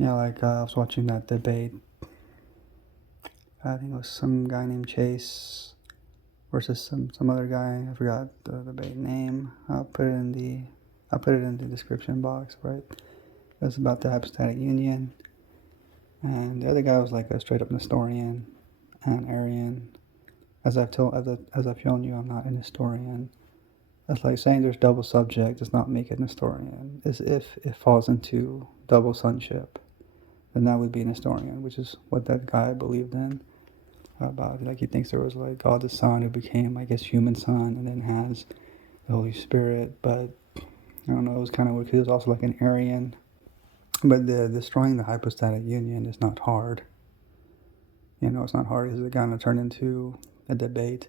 Yeah, like I was watching that debate. I think it was some guy named Chase versus some other guy. I forgot the debate name. I'll put it in the description box, right? It was about the hypostatic union, and the other guy was like a straight up Nestorian and Arian. As I've shown you, I'm not a Nestorian. That's like saying there's double subject does not make it Nestorian. As if it falls into double sonship, then that would be Nestorian, which is what that guy believed in. About like he thinks there was like God the Son who became, I guess, human son and then has the Holy Spirit. But I don't know, it was kind of weird because he was also like an Arian. But destroying the hypostatic union is not hard. It's not hard because it kind of turned into a debate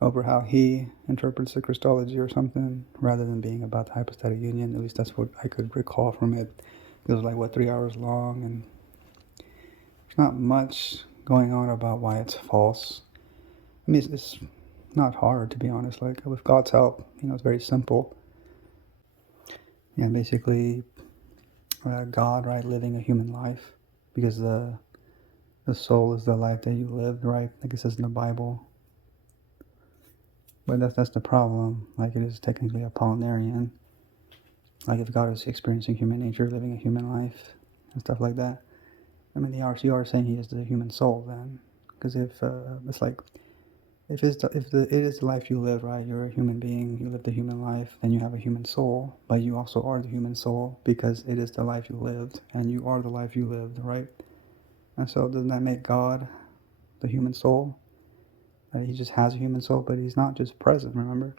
over how he interprets the Christology or something, rather than being about the hypostatic union. At least that's what I could recall from it. It was like 3 hours long, and there's not much going on about why it's false. I mean, it's not hard, to be honest. Like with God's help, it's very simple. Yeah, basically, God, right, living a human life, because the soul is the life that you lived, right? Like it says in the Bible. But that's the problem. Like it is technically Apollinarian. Like if God is experiencing human nature, living a human life, and stuff like that. I mean, you are saying he is the human soul then, because if it's like if it is the life you live, right? You're a human being. You live the human life. Then you have a human soul, but you also are the human soul because it is the life you lived, and you are the life you lived, right? And so doesn't that make God the human soul? That he just has a human soul, but he's not just present. Remember,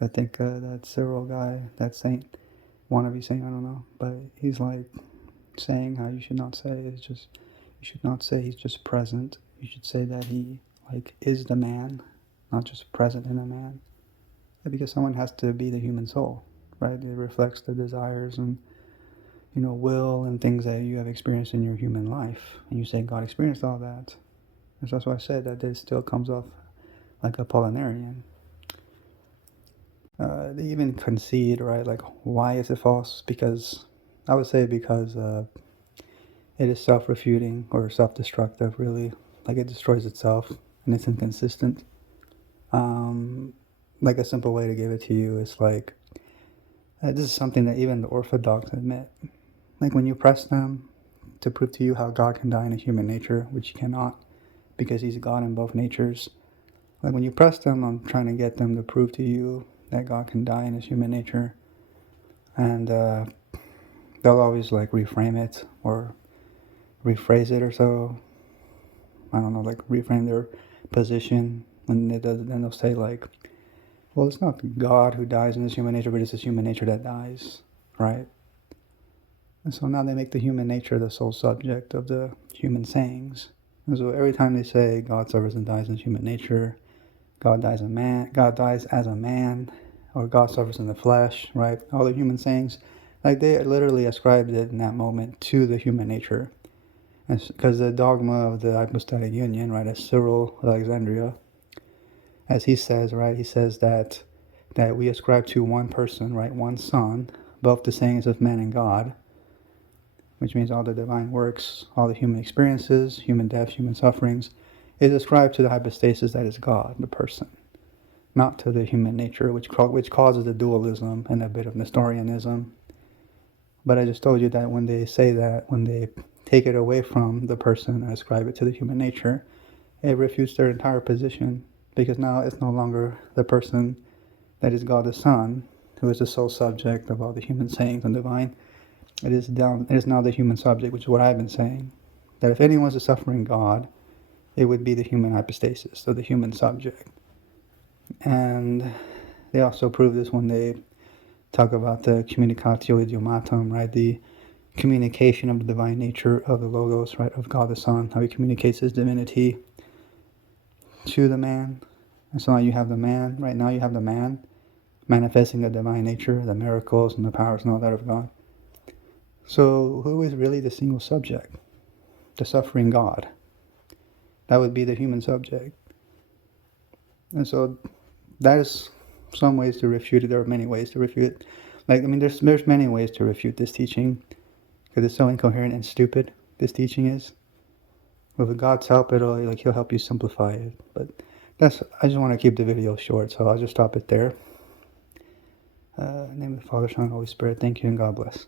I think that Cyril guy, that saint, wannabe saint, I don't know, but he's like saying how you should not say he's just present. You should say that he like is the man, not just present in a man. Because someone has to be the human soul, right? It reflects the desires and will and things that you have experienced in your human life. And you say God experienced all that. And so that's why I said that it still comes off like Apollinarian. They even concede, right? Like, why is it false? Because I would say because it is self-refuting or self-destructive, really. Like it destroys itself and it's inconsistent. Like a simple way to give it to you is like, this is something that even the Orthodox admit. Like when you press them to prove to you how God can die in a human nature, which he cannot because he's God in both natures. Like when you press them on trying to get them to prove to you that God can die in his human nature, and they'll always like reframe it or rephrase it or so. I don't know, like reframe their position, and then they'll say like, well, it's not God who dies in his human nature, but it's his human nature that dies, right? And so now they make the human nature the sole subject of the human sayings. And so every time they say God suffers and dies in human nature, God dies as a man, or God suffers in the flesh, right? All the human sayings, like they literally ascribed it in that moment to the human nature. Because the dogma of the hypostatic union, right, as Cyril of Alexandria, as he says, right, he says that we ascribe to one person, right, one Son, both the sayings of man and God, which means all the divine works, all the human experiences, human death, human sufferings, is ascribed to the hypostasis that is God, the person, not to the human nature, which causes the dualism and a bit of Nestorianism. But I just told you that when they say that, when they take it away from the person and ascribe it to the human nature, it refutes their entire position, because now it's no longer the person that is God the Son, who is the sole subject of all the human sayings and divine. It is now the human subject, which is what I've been saying. That if anyone was a suffering God, it would be the human hypostasis, so the human subject. And they also prove this when they talk about the communicatio idiomatum, right? The communication of the divine nature of the Logos, right? Of God the Son, how he communicates his divinity to the man. And so now you have the man, right now you have the man manifesting the divine nature, the miracles and the powers and all that of God. So who is really the single subject? The suffering God. That would be the human subject. And so that is some ways to refute it. There are many ways to refute it. Like, I mean, there's many ways to refute this teaching, because it's so incoherent and stupid. This teaching is. With God's help, He'll help you simplify it. But I just want to keep the video short, so I'll just stop it there. In the name of the Father, Son, and Holy Spirit. Thank you, and God bless.